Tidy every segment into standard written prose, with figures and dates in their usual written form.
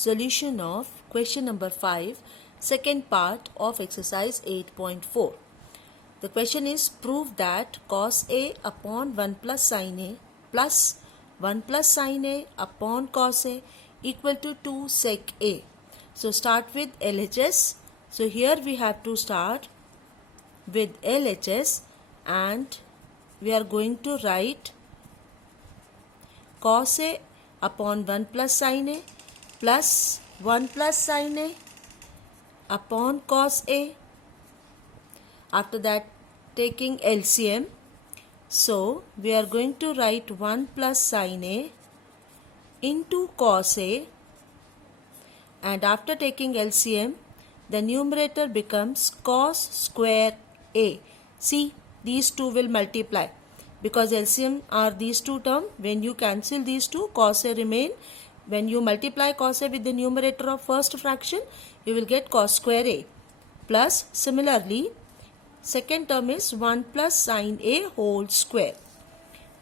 Solution of question number 5, second part of exercise 8.4. The question is, prove that cos A upon 1 plus sin A plus 1 plus sin A upon cos A equal to 2 sec A. So start with LHS. So here we have to start with LHS and we are going to write cos A upon 1 plus sin A plus 1 plus sin A upon cos A. After that, taking LCM, so we are going to write 1 plus sin A into cos A, and after taking LCM, the numerator becomes cos square A. See, these two will multiply because LCM are these two terms. When you cancel these two, cos A remain. When you multiply cos A with the numerator of first fraction, you will get cos square A. Plus, similarly, second term is 1 plus sin A whole square.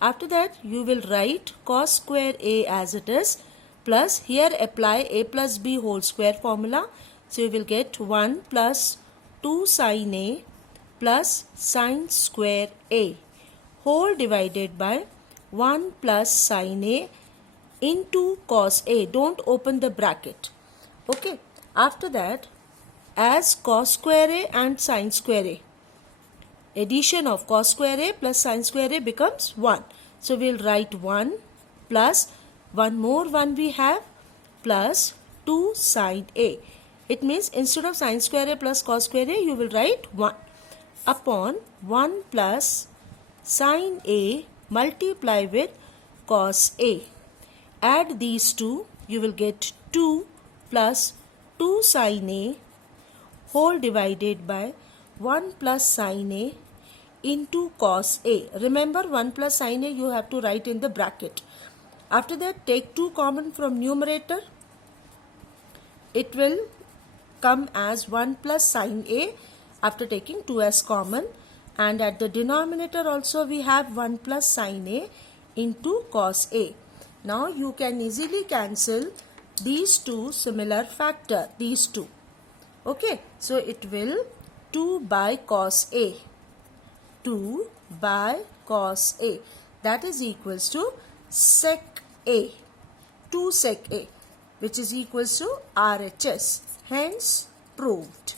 After that, you will write cos square A as it is. Plus, here apply A plus B whole square formula. So, you will get 1 plus 2 sin A plus sin square A whole divided by 1 plus sin A into cos A. Don't open the bracket. Okay. After that, as cos square A and sin square A, addition of cos square A plus sin square A becomes 1. So, we will write 1 plus 1 more 1 we have plus 2 sin A. It means instead of sin square A plus cos square A, you will write 1 upon 1 plus sin A multiply with cos A. Add these two, you will get 2 plus 2 sin A whole divided by 1 plus sin A into cos A. Remember, 1 plus sin A you have to write in the bracket. After that, take 2 common from numerator. It will come as 1 plus sin A after taking 2 as common, and at the denominator also we have 1 plus sin A into cos A. Now you can easily cancel these two similar factor, these two. Okay, so it will 2 by cos A. 2 by cos A, that is equals to sec A, 2 sec A, which is equals to RHS, hence proved.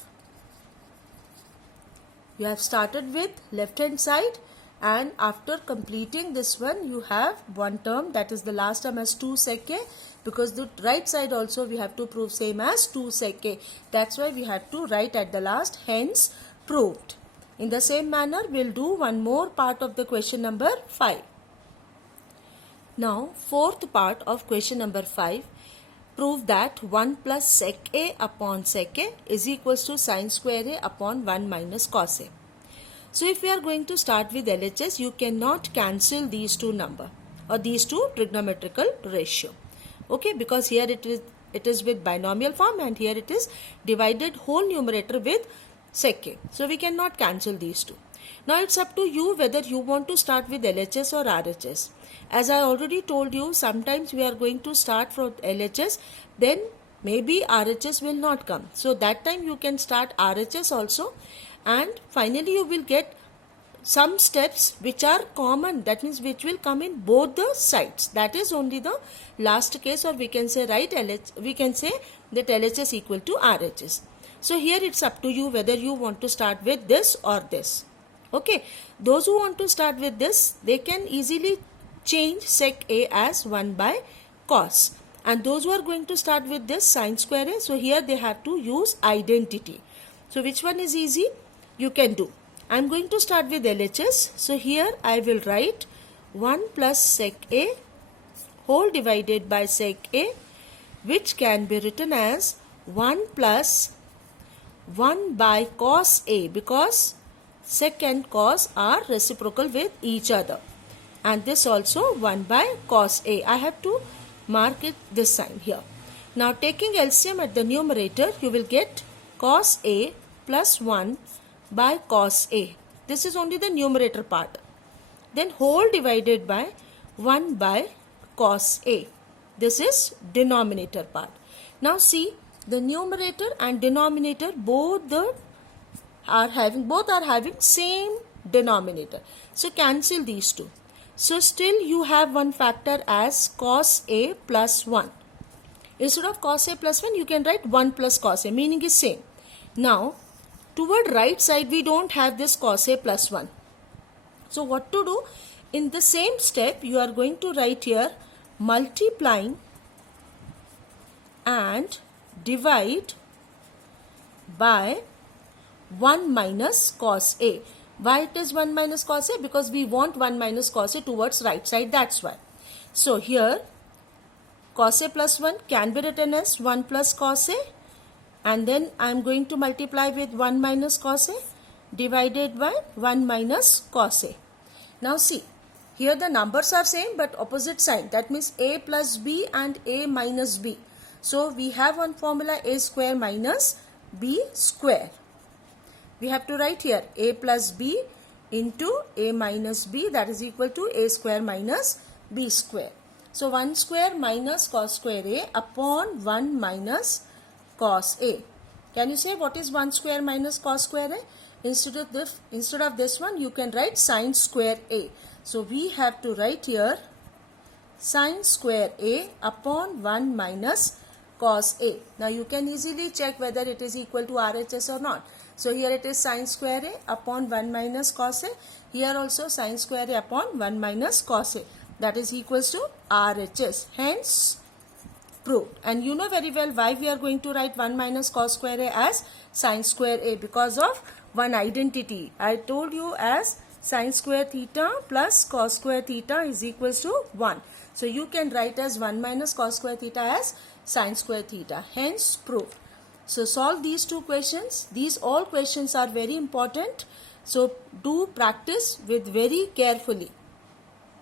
You have started with left hand side, and after completing this one you have one term, that is the last term as 2 sec A, because the right side also we have to prove same as 2 sec A. That's why we have to write at the last, hence proved. In the same manner, we will do one more part of the question number 5. Now, fourth part of question number 5. Prove that 1 plus sec A upon sec A is equals to sin square A upon 1 minus cos A. So, if we are going to start with LHS, you cannot cancel these two number or these two trigonometrical ratio. Okay, because here it is with binomial form and here it is divided whole numerator with sec A. So, we cannot cancel these two. Now, it's up to you whether you want to start with LHS or RHS. As I already told you, sometimes we are going to start from LHS, then maybe RHS will not come. So, that time you can start RHS also, and finally you will get some steps which are common, that means which will come in both the sides. That is only the last case, or we can say we can say that LHS equal to RHS. So, here it's up to you whether you want to start with this or this. Okay, those who want to start with this, they can easily change sec A as 1 by cos, and those who are going to start with this sin square A, so here they have to use identity. So, which one is easy? You can do. I am going to start with LHS. So, here I will write 1 plus sec A whole divided by sec A, which can be written as 1 plus 1 by cos A, because sec and cos are reciprocal with each other, and this also 1 by cos A. I have to mark it this sign here. Now, taking LCM at the numerator, you will get cos A plus 1 by cos A. This is only the numerator part. Then whole divided by 1 by cos A. This is denominator part. Now see, the numerator and denominator both are having same denominator. So cancel these two. So still you have one factor as cos A plus 1. Instead of cos A plus 1, you can write 1 plus cos A, meaning is same. Now, toward right side, we don't have this cos A plus 1. So what to do? In the same step, you are going to write here multiplying and divide by 1 minus cos A. Why it is 1 minus cos A? Because we want 1 minus cos A towards right side, that's why. So here, cos A plus 1 can be written as 1 plus cos A, and then I am going to multiply with 1 minus cos A divided by 1 minus cos A. Now see, here the numbers are same but opposite sign. That means A plus B and A minus B. So we have one formula, A square minus B square. We have to write here A plus B into A minus B, that is equal to A square minus B square. So 1 square minus cos square A upon 1 minus cos A. Can you say what is 1 square minus cos square A? Instead of this one, you can write sin square A. So we have to write here sin square A upon 1 minus cos A. Now you can easily check whether it is equal to RHS or not. So here it is sin square A upon 1 minus cos A. Here also sin square A upon 1 minus cos A. That is equals to RHS. Hence proved. And you know very well why we are going to write 1 minus cos square A as sin square A, because of one identity. I told you as sin square theta plus cos square theta is equals to 1. So you can write as 1 minus cos square theta as sin square theta. Hence proved. So solve these two questions. These all questions are very important. So do practice with very carefully.